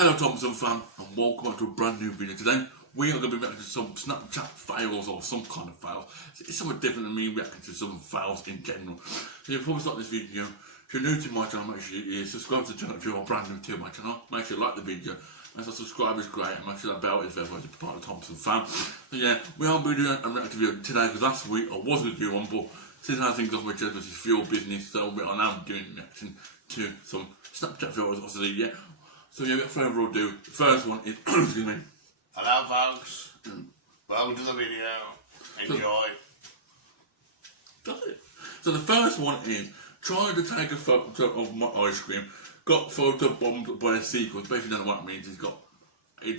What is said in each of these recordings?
Hello Thompson Fam and welcome to a brand new video. Today we are going to be reacting to some Snapchat fails or some kind of fails. It's somewhat different than me reacting to some fails in general. So before we start this video, if you're new to my channel, make sure you subscribe to the channel if you're brand new to my channel. Make sure you like the video. And so subscribe is great, and make sure that bell is there for you to be part of the Thompson Fam. So yeah, we are doing a reaction video today because last week I was going to do one, but since I think off my channel, which is fuel business, so we are now doing a reaction to some Snapchat fails, obviously, yeah. So yeah, without further ado, the first one is, excuse me. Hello folks, welcome to the video, enjoy. Does it? So the first one is, trying to take a photo of my ice cream, got photo bombed by a seagull. Basically don't know what it means, he's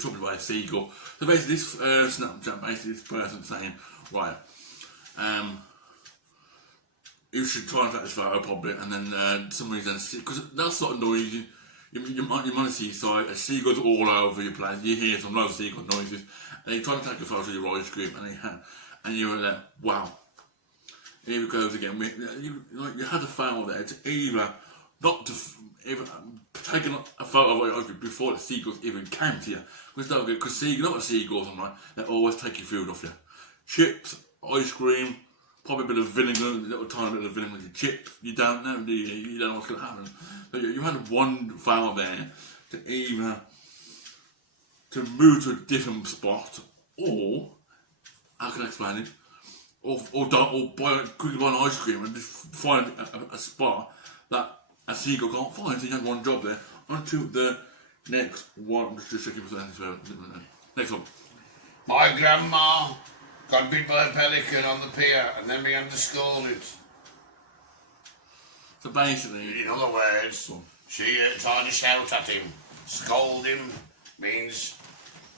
troubled by a seagull. So basically this Snapchat, basically this person saying, right, you should try and take this photo probably, and then somebody then, because that's sort of noisy. You might see seagulls all over your place. You hear some low seagull noises, and you try to take a photo of your ice cream, and you're like, wow, here it goes again. You had a fail there to either not to even take a photo of your ice cream before the seagulls even came to you, because you know what seagulls are like. They always take your food off you. Chips, ice cream. Probably a bit of vinegar, a little tiny bit of vinegar with your chip. You don't know, do you? You don't know what's going to happen. So you had one foul there to either to move to a different spot, or how can I explain it? Or quickly buy an ice cream and just find a spot that a seagull can't find. So you had one job there. On to the next one. I'm just checking for the next one. My grandma got bit by a pelican on the pier and then began to scold it. So basically, in other words, she tried to shout at him. Scold him means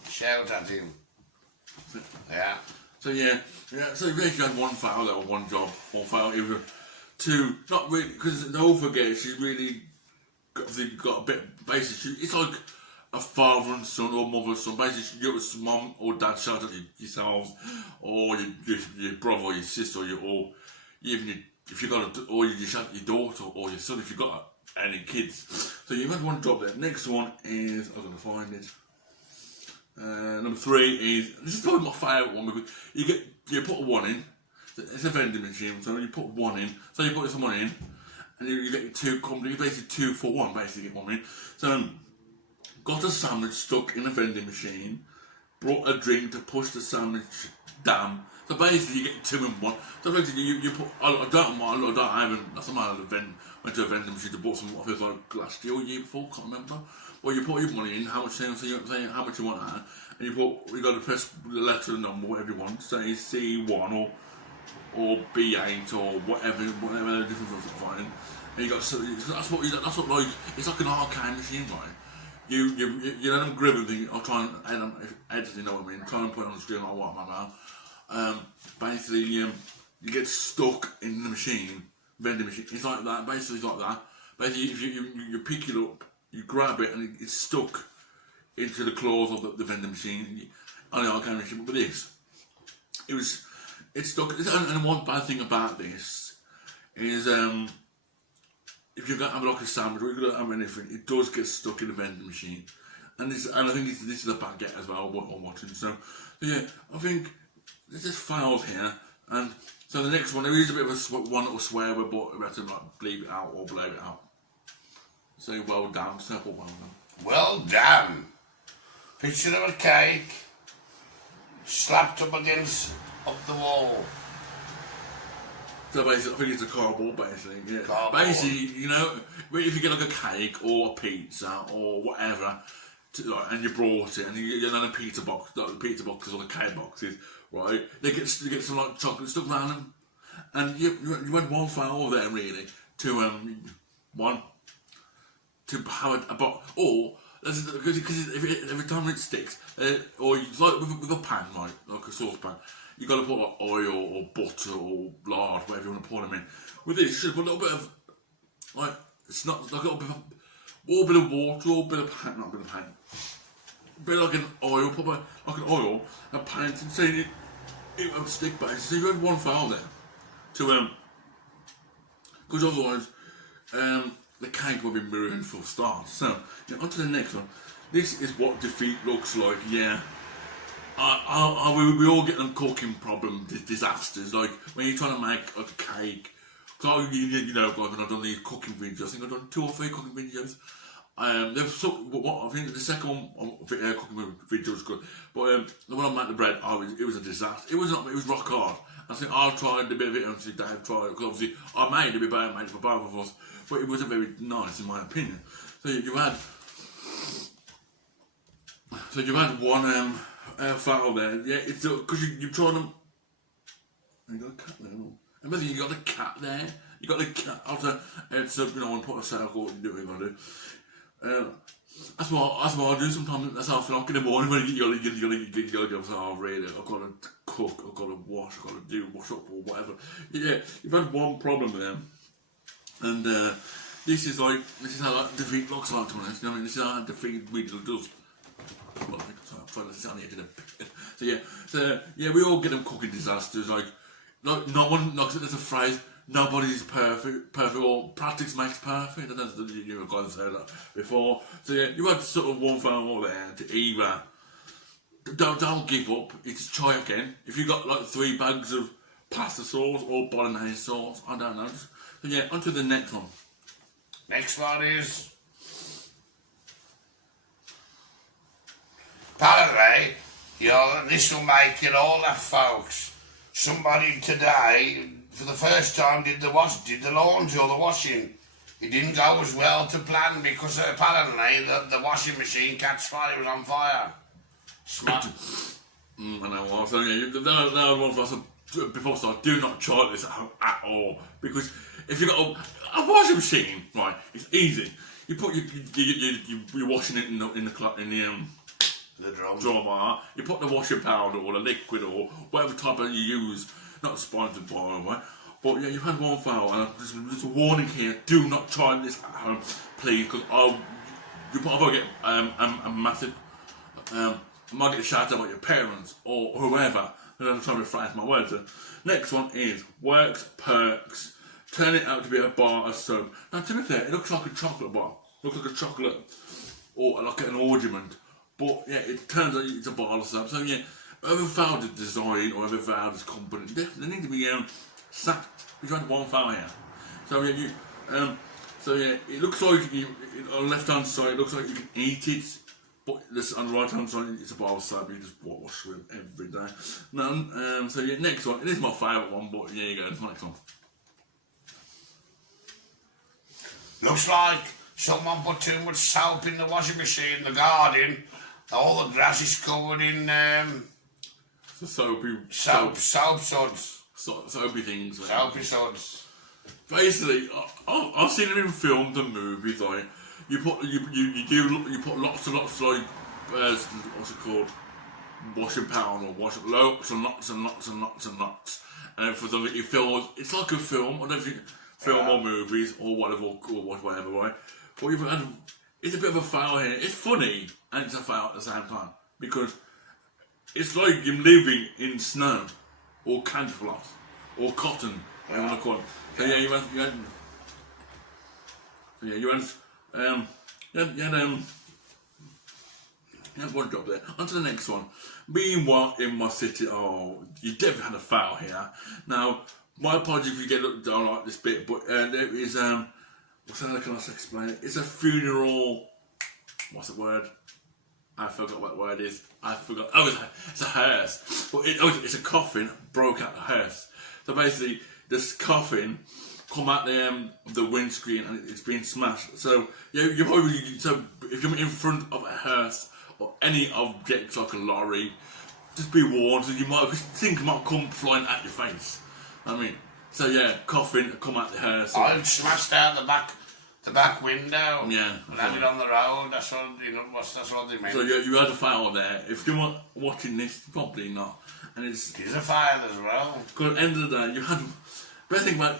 shout at him. Yeah. So yeah. So you basically had one foul or one job, one foul, either two. Not really, because don't forget, she's really got a bit. Basically, it's like a father and son or mother and son. Basically, your mum or dad shout at yourselves, or your brother or your sister, or even if you got or you shout at your daughter or your son if you got any kids. So you've had one job there. Next one is, I'm gonna find it. Number 3 is, this is probably my favourite one, because you put a 1 in. It's a vending machine, so you put 1 in. So you put someone in, and you get your 2 company. You basically 2 for 1. Basically get 1 in. So got a sandwich stuck in a vending machine, brought a drink to push the sandwich down. So basically you get 2 in 1. So basically you put, I went to a vending machine to bought some, I feel like last year or year before, can't remember. Well, you put your money in, how much you saying how much you want that, and you got to press the letter and number, whatever you want, say C1 or B8 or whatever the difference was finding. And you got, so that's what like, it's like an arcade machine, right? You let them grab everything. I'll try and edit, you know what I mean? Try and put it on the screen like what my mouth. Basically, you get stuck in the machine, vending machine. It's like that. Basically, it's like that. Basically, if you pick it up, you grab it, and it's stuck into the claws of the vending machine. On the arcade machine, but this, it's stuck. And one bad thing about this is, if you're going to have like a sandwich or you're going to have anything, it does get stuck in the vending machine. And I think this is a baguette as well, what I'm watching. So yeah, I think this is failed here. And so the next one, there is a bit of one little swear word, but we have to like bleep it out or blur it out. Say well done, simple well done. Well done. Picture of a cake slapped up the wall. So basically, I think it's a cardboard, basically. Yeah. Cardboard. Basically, you know, if you get like a cake or a pizza or whatever, and you brought it, and you get another pizza box, like the pizza boxes or the cake boxes, right? You get some like chocolate stuff around them, and you had one foul there really to have a box, or because every time it sticks, or it's like with a pan, right, like a saucepan. You got to put like oil or butter or lard, whatever you want to pour them in. With this, you should put a little bit of, like, it's not like a little bit of, or a bit of water, or a bit of paint, not a bit of paint. A bit like an oil, put like an oil, and paint, and say it won't stick basically. So you had one foul there to because otherwise the cake will be ruined for a start. So yeah, on to the next one. this is what defeat looks like. Yeah. We all get them cooking problem disasters, like when you're trying to make a cake. So you know, like when I've done these cooking videos, I think I've done 2 or 3 cooking videos. What I think the second one, cooking video was good, but the one I made the bread, it was a disaster. It was rock hard. I think I tried a bit of it, and Dave tried it, because obviously I made it a bit better, made it for both of us, but it wasn't very nice in my opinion. So you had one foul there. Yeah, it's because you tried them. You got a cat there. Remember, you got a cat there. You got a cat. It's you know, put a circle. You do what you gotta do. That's what I do sometimes. That's how I feel like in the morning when you gotta go. So, oh really? I've got to cook. I've got to wash. I've got to wash up or whatever. Yeah, you've had one problem there, and this is how defeat looks like to us. You know what I mean? This is how defeat really does. So we all get them cooking disasters. Like no one. Like there's a phrase. Nobody's perfect, or practice makes perfect. I don't know if you guys have said that before. So yeah, you had sort of one foul there to either don't give up. It's try again. If you got like 3 bags of pasta sauce or bolognese sauce, I don't know. So yeah, on to the next one. Next one is apparently, this will make it all that, folks. Somebody today, for the first time, did the laundry or the washing. It didn't go as well to plan because apparently the washing machine catch fire. It was on fire. Smart. I know what. So yeah, that was one for us before. So do not try this at home at all, because if you've got a washing machine, right, it's easy. You put you're washing it in the drum bar. You put the washing powder or the liquid or whatever type of you use. Not sponsored by the way, but yeah, you've had one foul, and there's a warning here: do not try this at home, please, because you're probably get a massive. I might get a shout out by your parents or whoever. I'm trying to rephrase my words. Next one is works perks. Turn it out to be a bar of soap. Now, to be fair, it looks like a chocolate bar. It looks like a chocolate or like an ornament. But yeah, it turns out it's a bar of soap. So yeah, whoever found the design or whoever found this company, they need to be sacked. We've had one foul here. So yeah, it looks like on the left hand side, it looks like you can eat it. But this on the right hand side, it's a bar of soap. You just wash with every day. No, so yeah, next one. It is my favourite one, but yeah, you go. Next one. Looks like someone put too much soap in the washing machine in the garden. All the grass is covered in soapy soap suds. Soapy things. Soapy suds. Basically, I've seen them in films and movies. Like you put lots and lots like what's it called, washing powder or lots and lots and lots and lots and lots. And for something you film, it's like a film. I don't think film or movies or whatever or whatever, right? But you've had, it's a bit of a foul here. It's funny and it's a foul at the same time because it's like you're living in snow or candy floss or cotton, whatever you want to call it. So yeah, you had one job there. On to the next one. Being in my city, you definitely had a foul here. Now, my apologies if you get looked down like this bit, but there is how can I explain it? It's a funeral. What's the word? I forgot what the word is. I forgot. It's a hearse. But it's a coffin broke out the hearse. So basically, this coffin come out the windscreen and it's been smashed. So yeah, if you're in front of a hearse or any object like a lorry, just be warned. So you might think it might come flying at your face. I mean, so yeah, coffin come out the hearse. I smashed out the back window. Yeah, landed on the road. That's what they meant. So yeah, you had a fire there. If you weren't watching this, probably not. And it's a fire as well. Because at the end of the day, you had. Best thing about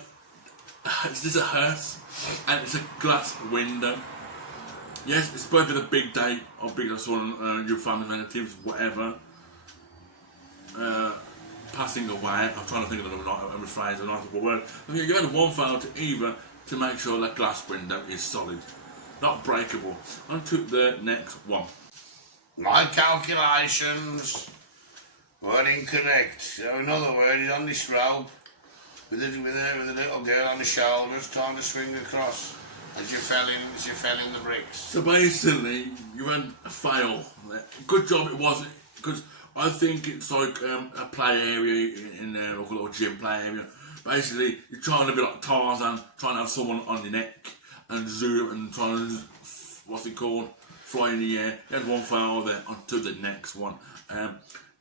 it's a hearse and it's a glass window. Yes, it's supposed to be the big day or biggest one, your family relatives, whatever. Passing away. I'm trying to think of a phrase, a nice word. I mean, you had one file to make sure that glass window is solid. not breakable. On to the next one. My calculations were incorrect. So in other words, he's on this rope with a little girl on his shoulders trying to swing across as you fell in the bricks. So basically, you had a fail. Good job it wasn't, because I think it's like a play area in there, like a little gym play area. Basically, you're trying to be like Tarzan, trying to have someone on your neck and zoom and trying to, what's it called, fly in the air. You had one fail there. On to the next one.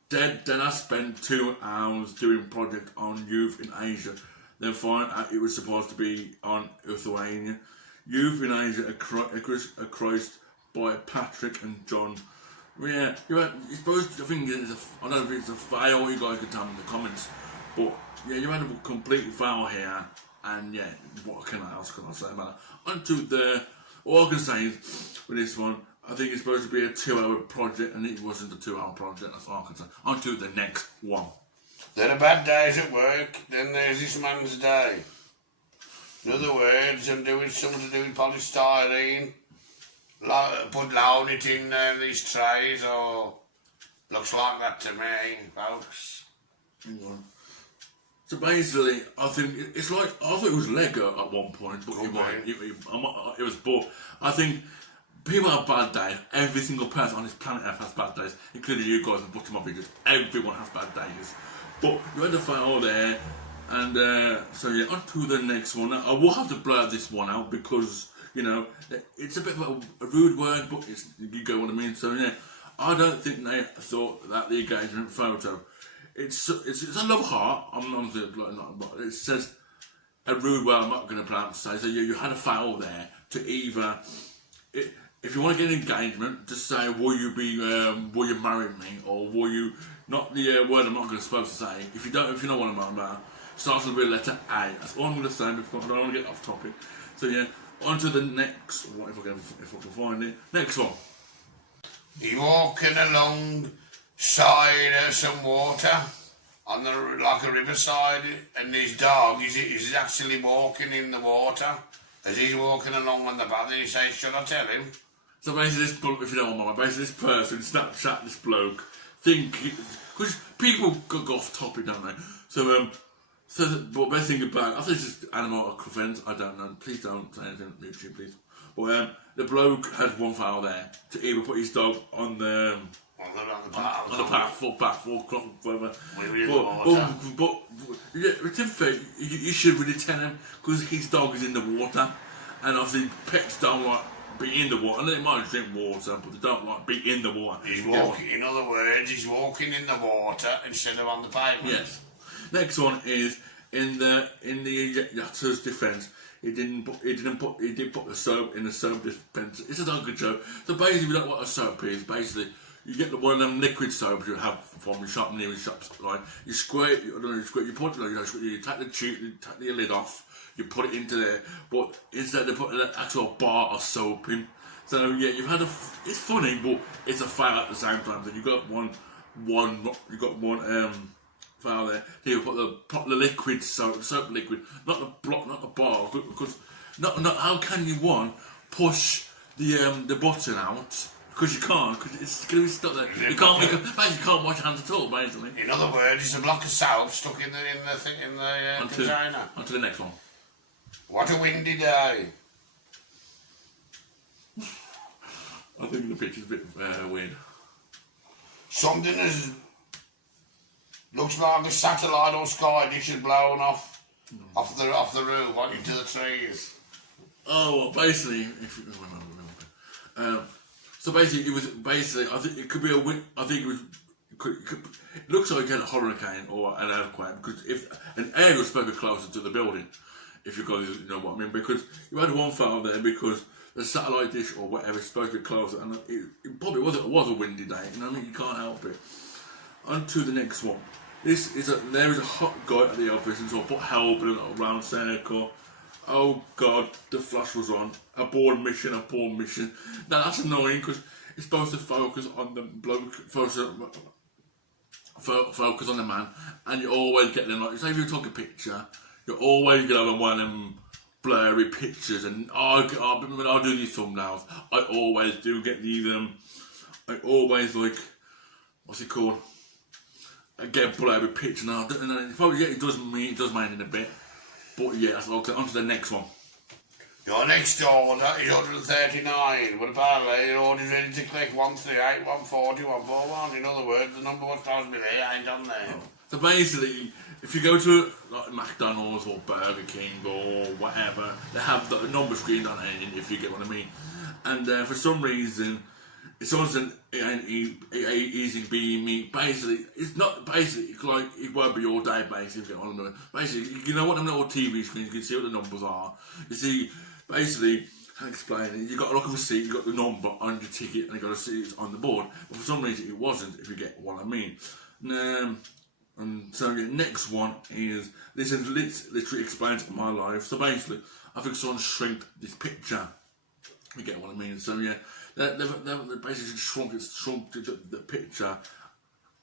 Then I spent 2 hours doing project on youth in Asia. Then found out it was supposed to be on Lithuania. Youth in Asia are Christ by Patrick and John. Yeah, you're supposed to, I think I don't know if it's a fail, you guys can tell me in the comments. But yeah, you had a complete fail here. And yeah, what else can I say about it? On to the, all I can say is, with this one, I think it's supposed to be a 2-hour project, and it wasn't a 2-hour project, that's all I can say. On to the next one. There are bad days at work, then there's this man's day. In other words, I'm doing something to do with polystyrene. Put laminate in these trays, or looks like that to me, folks. Hang on. So basically, I think it's like, I thought it was Lego at one point, but it was, but I think people have bad days. Every single person on this planet Earth has bad days, including you guys who watching my videos. Everyone has bad days. But you had a fail there, and so yeah, on to the next one. I will have to blur this one out because, you know, it's a bit of a rude word, but you get what I mean. So yeah, I don't think they thought that the engagement photo. It's a love heart. It says a rude word. I'm not going to pronounce it. So you had a fail there to either. If you want to get an engagement, just say, will you marry me, or will you, not the word I'm not going to supposed to say. If you know what I'm about, starts with the letter A. That's all I'm going to say before I don't want to get off topic. So yeah, on to the next one, if I can find it. Next one. You're walking along side of some water on like a riverside, and his dog is actually walking in the water as he's walking along on the path, and he says, should I tell him? So basically, this bloke, if you don't mind, basically this person Snapchat this bloke, because people go off topic, don't they? So but best thing about, I think it's just animal offence, I don't know, please don't say anything on YouTube, please. But the bloke had one file there to either put his dog on the path, whatever. But yeah, to be fair, you should really tell him, because his dog is in the water, and obviously pets don't like be in the water, and they might drink water, but they don't like be in the water. He's walking. In other words, he's walking in the water instead of on the pavement. Yes. Next one is in the yachter's defence. He did put the soap in the soap dispenser. It's a good joke. So basically, we don't know what a soap is. Basically, you get one of them liquid soaps you have from your shop, near your shops, right? You squirt, you put, you take the tube, you take the lid off, you put it into there, but instead they put an actual bar of soap in. So yeah, you've had it's funny, but it's a fail at the same time. So you got one file there. You put the liquid soap liquid, not the block, not the bar, because not how can you push the button out? Because you can't, because it's going to be stuck there. You can't wash your hands at all, basically. In other words, it's a block of soap stuck in the container. On to the next one. What a windy day. I think the picture's a bit weird. Something looks like a satellite or sky dish has blown off the roof into the trees. Oh, well, basically, so basically, it was I think it could be it looks like you had a hurricane or an earthquake, because if an area was supposed to be closer to the building, if you guys know what I mean, because you had one file there because the satellite dish or whatever is supposed to be closer, and it probably was a windy day, you know what I mean? You can't help it. On to the next one. There is a hot guy at the office, and so I put help in a little round circle. Oh God, the flash was on. A poor mission. Now that's annoying, because it's supposed to focus on the bloke, focus on the man, and you always get them, like, say if you took a picture, you always get on one of them blurry pictures, and when I do these thumbnails, I always do get these. I always like, what's it called? I get a blurry picture now. Probably it does mean in a bit, but yeah, that's okay. On to the next one. Your next order is 139, but apparently your order is ready to click 138, 140, 141. In other words, the number what's supposed to be there ain't on there. So basically, if you go to like McDonald's or Burger King or whatever, they have the number screen on it, if you get what I mean. And for some reason, it ain't easy being me. Basically, it's not basically it's like it won't be all day. Basically, if you get what I mean. Basically, you know what them little TV screens, you can see what the numbers are. You see, basically, I can explain it. You got to look at the receipt, you got the number on your ticket, and you got to see it's on the board. But for some reason, it wasn't. If you get what I mean. And so the next one is this is literally explains my life. So basically, I think someone shrunk this picture. You get what I mean? So yeah, they basically shrunk the picture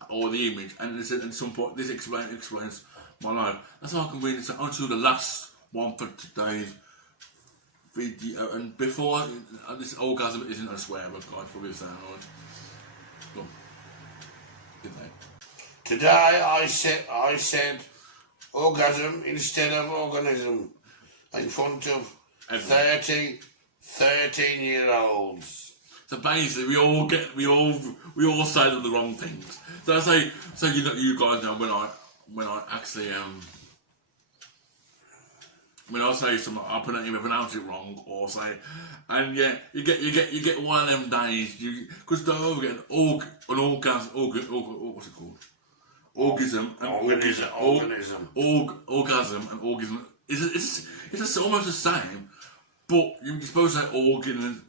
or the image, and at some point this explains my life. That's all I can really say. On to the last one for today's video. And before this orgasm isn't a swear, but God forbid saying Lord. Go on. Good night. Today I said orgasm instead of organism in front of 13-year-olds. So basically, we all say the wrong things. So I say, you guys know when I actually when I say something, I pronounce it wrong or say, and yeah, you get one of them days because they're all getting an orgasm, what's it called? Orgasm and orgasm and orgasm. It's almost the same, but you're supposed to say organism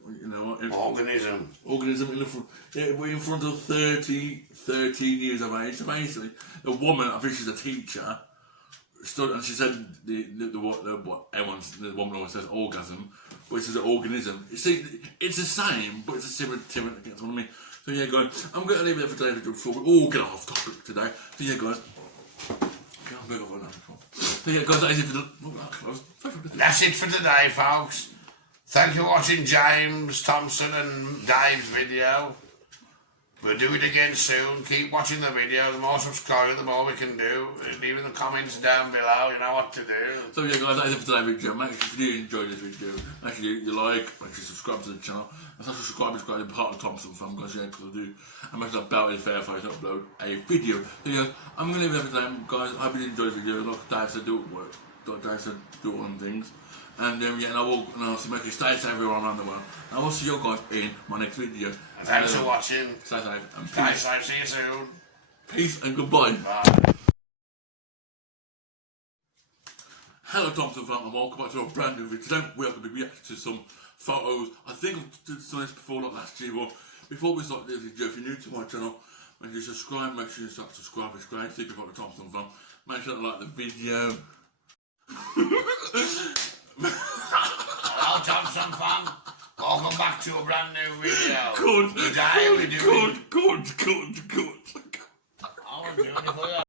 in front of 13 years of age. So basically, the woman, I think she's a teacher, stood and she said the woman always says orgasm, but it says organism. You see, it's the same, but it's a similar. That's what I mean. So yeah, guys, I'm going to leave it there for today before we all get off topic today. So yeah, guys, so yeah, guys, that's it for today, folks. Thank you for watching James, Thompson and Dave's video. We'll do it again soon. Keep watching the video. The more subscribers, the more we can do. Leave in the comments down below, you know what to do. So yeah, guys, that's it for today's video. Make sure if you enjoyed this video, make sure you like, make sure you subscribe to the channel. And also subscribe is quite a part of Thompson Fam, guys, yeah, because I do. And make sure that bell is there if I upload a video. So yeah, I'm going to leave it there for today, guys. I hope you enjoyed the video. Like Dave said, do work. Like Dave said, do all them things. And yeah, and I'll make you stay safe everyone around the world. And I will see you guys in my next video. Thanks for watching. Stay safe and peace. Stay safe. See you soon. Peace and goodbye. Bye. Hello, Thompson Fam, and welcome back to a brand new video. Today we are going to be reacting to some photos. I think I've done this before, not last year, but before we start this video, if you're new to my channel, make sure you subscribe, make sure you start subscribing, it's great. See people like the Thompson Fam. Make sure you like the video. Hello, Thompson Fam. Welcome back to a brand new video. Good. Today we do. Good. I was doing it for you.